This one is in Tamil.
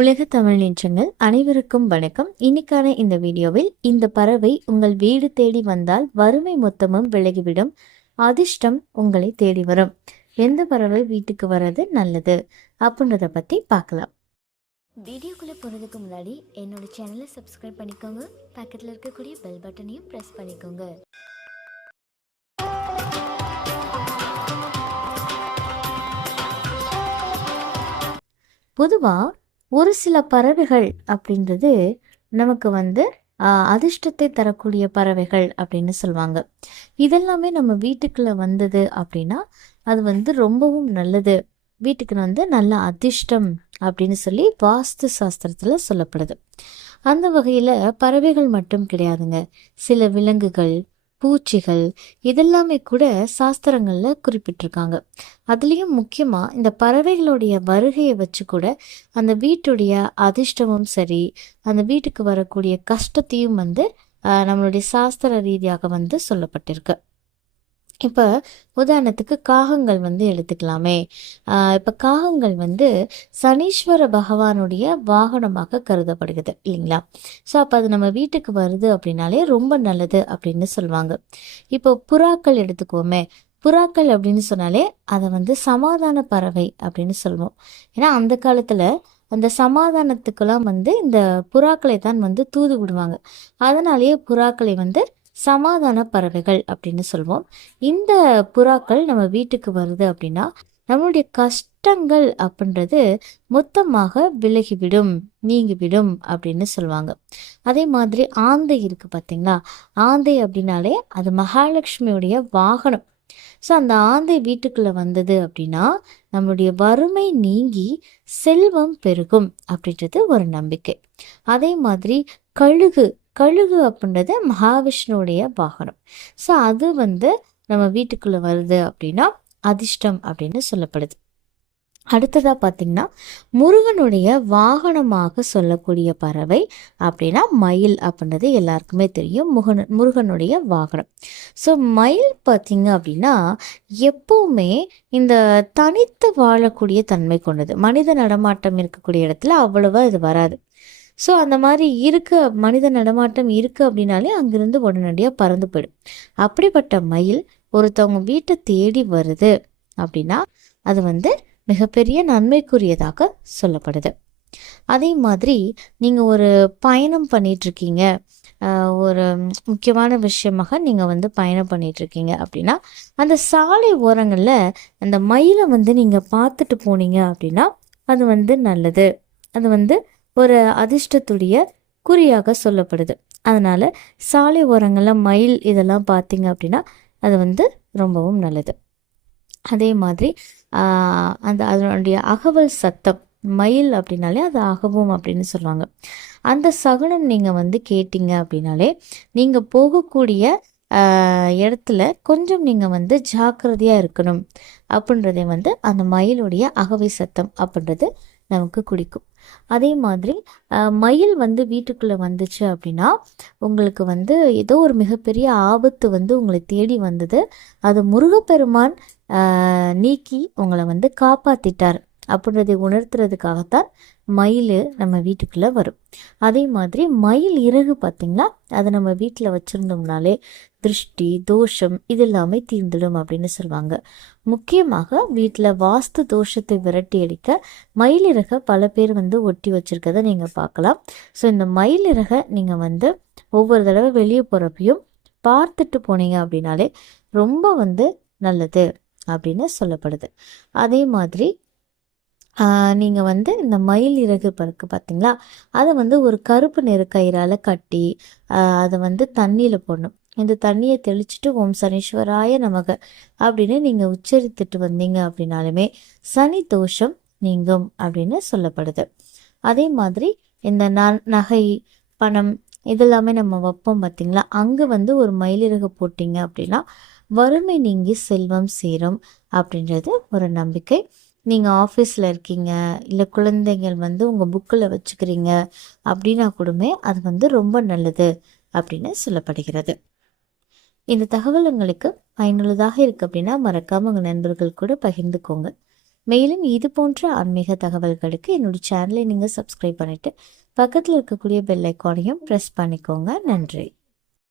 உலக தமிழ் நின்றங்கள் அனைவருக்கும் வணக்கம். இன்னைக்கான இந்த வீடியோவில் இந்த பறவை உங்கள் வீடு தேடி வந்தால் வறுமை மொத்தமும் விலகிவிடும். அதிர்ஷ்டம் உங்களை தேடி வரும். எந்த பறவை வீட்டுக்கு வர்றது நல்லது? அப்படின்றத பத்தி பார்க்கலாம். வீடியோக்குள்ளே போகிறதுக்கு முன்னாடி என்னோட சேனலை சப்ஸ்கிரைப் பண்ணிக்கோங்க. பக்கத்தில் இருக்கக்கூடிய பெல் பட்டனையும் ப்ரெஸ் பண்ணிக்கோங்க. பொதுவாக ஒரு சில பறவைகள் அப்படின்றது நமக்கு வந்து அதிர்ஷ்டத்தை தரக்கூடிய பறவைகள் அப்படின்னு சொல்லுவாங்க இதெல்லாமே நம்ம வீட்டுக்குள்ள வந்தது அப்படின்னா அது வந்து ரொம்பவும் நல்லது. வீட்டுக்கு வந்து நல்ல அதிர்ஷ்டம் அப்படின்னு சொல்லி வாஸ்து சாஸ்திரத்துல சொல்லப்படுது. அந்த வகையில் பறவைகள் மட்டும் கிடையாதுங்க. சில விலங்குகள் பூச்சிகள் இதெல்லாமே கூட சாஸ்திரங்களில் குறிப்பிட்டிருக்காங்க. அதுலேயும் முக்கியமாக இந்த பறவைகளுடைய வருகையை வச்சு கூட அந்த வீட்டுடைய அதிர்ஷ்டமும் சரி அந்த வீட்டுக்கு வரக்கூடிய கஷ்டத்தையும் வந்து நம்மளுடைய சாஸ்திர ரீதியாக வந்து சொல்லப்பட்டிருக்கு. இப்போ உதாரணத்துக்கு காகங்கள் வந்து எடுத்துக்கலாமே. இப்போ காகங்கள் வந்து சனீஸ்வர பகவானுடைய வாகனமாக கருதப்படுகிறது இல்லைங்களா? ஸோ அப்போ அது நம்ம வீட்டுக்கு வருது அப்படின்னாலே ரொம்ப நல்லது அப்படின்னு சொல்லுவாங்க. இப்போ புறாக்கள் எடுத்துக்குவோமே. புறாக்கள் அப்படின்னு சொன்னாலே அதை வந்து சமாதான பறவை அப்படின்னு சொல்லுவோம். ஏன்னா அந்த காலத்தில் அந்த சமாதானத்துக்கெல்லாம் வந்து இந்த புறாக்களை தான் வந்து தூது விடுவாங்க. அதனாலேயே புறாக்களை வந்து சமாதான பறவைகள் அப்படின்னு சொல்லுவோம் இந்த புறாக்கள் நம்ம வீட்டுக்கு வருது அப்படின்னா நம்மளுடைய கஷ்டங்கள் அப்படின்றது மொத்தமாக விலகிவிடும் நீங்கிவிடும் அப்படின்னு சொல்லுவாங்க. அதே மாதிரி ஆந்தை இருக்கு பார்த்தீங்களா ஆந்தை அப்படின்னாலே அது மகாலட்சுமியுடைய வாகனம். ஸோ அந்த ஆந்தை வீட்டுக்குள்ள வந்தது அப்படின்னா நம்மளுடைய வறுமை நீங்கி செல்வம் பெருகும் அப்படின்றது ஒரு நம்பிக்கை. அதே மாதிரி கழுகு கழுகு அப்படின்றது மகாவிஷ்ணுடைய வாகனம். ஸோ அது வந்து நம்ம வீட்டுக்குள்ளே வருது அப்படின்னா அதிர்ஷ்டம் அப்படின்னு சொல்லப்படுது. அடுத்ததாக பார்த்திங்கன்னா முருகனுடைய வாகனமாக சொல்லக்கூடிய பறவை அப்படின்னா மயில் அப்படின்றது எல்லாருக்குமே தெரியும். முகன் முருகனுடைய வாகனம். ஸோ மயில் பார்த்திங்க அப்படின்னா எப்போவுமே இந்த தனித்து வாழக்கூடிய தன்மை கொண்டது. மனித நடமாட்டம் இருக்கக்கூடிய இடத்துல அவ்வளோவா இது வராது. ஸோ அந்த மாதிரி இருக்கு மனித நடமாட்டம் இருக்கு அப்படின்னாலே அங்கிருந்து உடனடியாக பறந்து போயிடும். அப்படிப்பட்ட மயில் ஒருத்தவங்க வீட்டை தேடி வருது அப்படின்னா அது வந்து மிகப்பெரிய நன்மைக்குரியதாக சொல்லப்படுது. அதே மாதிரி நீங்கள் ஒரு பயணம் பண்ணிகிட்ருக்கீங்க ஒரு முக்கியமான விஷயமாக நீங்கள் வந்து பயணம் பண்ணிகிட்ருக்கீங்க அப்படின்னா அந்த சாலை ஓரங்களில் அந்த மயிலை வந்து நீங்கள் பார்த்துட்டு போனீங்க அப்படின்னா அது வந்து நல்லது. அது வந்து ஒரு அதிர்ஷ்டத்துடைய குறியாக சொல்லப்படுது. அதனால் சாலை ஓரங்களில் மயில் இதெல்லாம் பார்த்தீங்க அப்படின்னா அது வந்து ரொம்பவும் நல்லது. அதே மாதிரி அந்த அதனுடைய அகவல் சத்தம் மயில் அப்படின்னாலே அது அகவும் அப்படின்னு சொல்லுவாங்க. அந்த சகுனம் நீங்கள் வந்து கேட்டிங்க அப்படின்னாலே நீங்கள் போகக்கூடிய இடத்துல கொஞ்சம் நீங்கள் வந்து ஜாக்கிரதையாக இருக்கணும். அப்படின்றதே வந்து அந்த மயிலுடைய அகவை சத்தம் அப்படின்றது நமக்கு குடிக்கும். அதே மாதிரி மயில் வந்து வீட்டுக்குள்ளே வந்துச்சு அப்படின்னா உங்களுக்கு வந்து ஏதோ ஒரு மிகப்பெரிய ஆபத்து வந்து உங்களை தேடி வந்தது. அது முருகப்பெருமான் நீக்கி உங்களை வந்து காப்பாற்றிட்டார் அப்படின்றதை உணர்த்துறதுக்காகத்தான் மயில் நம்ம வீட்டுக்குள்ளே வரும். அதே மாதிரி மயில் இறகு பார்த்திங்கன்னா அதை நம்ம வீட்டில் வச்சுருந்தோம்னாலே திருஷ்டி தோஷம் இது எல்லாமே தீர்ந்துடும் அப்படின்னு சொல்லுவாங்க. முக்கியமாக வீட்டில் வாஸ்து தோஷத்தை விரட்டி அடிக்க மயிலிறகை பல பேர் வந்து ஒட்டி வச்சுருக்கதை நீங்கள் பார்க்கலாம். ஸோ இந்த மயிலிறகை நீங்கள் வந்து ஒவ்வொரு தடவை வெளியே போகிறப்பையும் பார்த்துட்டு போனீங்க அப்படின்னாலே ரொம்ப வந்து நல்லது அப்படின்னு சொல்லப்படுது. அதே மாதிரி நீங்கள் வந்து இந்த மயில் இறகு பருக்கு பார்த்தீங்களா அதை வந்து ஒரு கருப்பு நிற கயிறால் கட்டி அதை வந்து தண்ணியில் போடணும். இந்த தண்ணியை தெளிச்சிட்டு ஓம் சனீஸ்வராய நமக அப்படின்னு நீங்கள் உச்சரித்துட்டு வந்தீங்க அப்படின்னாலுமே சனி தோஷம் நீங்கும் அப்படின்னு சொல்லப்படுது. அதே மாதிரி இந்த ந நகை பணம் இதெல்லாமே நம்ம வைப்போம் பார்த்தீங்களா அங்கே வந்து ஒரு மயிலிறகு போட்டிங்க அப்படின்னா வறுமை நீங்கி செல்வம் சேரும் அப்படின்றது ஒரு நம்பிக்கை. நீங்கள் ஆஃபீஸில் இருக்கீங்க இல்லை குழந்தைகள் வந்து உங்கள் புக்கில் வச்சுக்கிறீங்க அப்படின்னா கூடமே அது வந்து ரொம்ப நல்லது அப்படின்னு சொல்லப்படுகிறது. இந்த தகவல் உங்களுக்கு பயனுள்ளதாக இருக்குது அப்படின்னா மறக்காமல் உங்கள் நண்பர்கள் கூட பகிர்ந்துக்கோங்க. மேலும் இது போன்ற ஆன்மீக தகவல்களுக்கு என்னோட சேனலை நீங்கள் சப்ஸ்கிரைப் பண்ணிவிட்டு பக்கத்தில் இருக்கக்கூடிய பெல் ஐக்கானையும் ப்ரெஸ் பண்ணிக்கோங்க. நன்றி.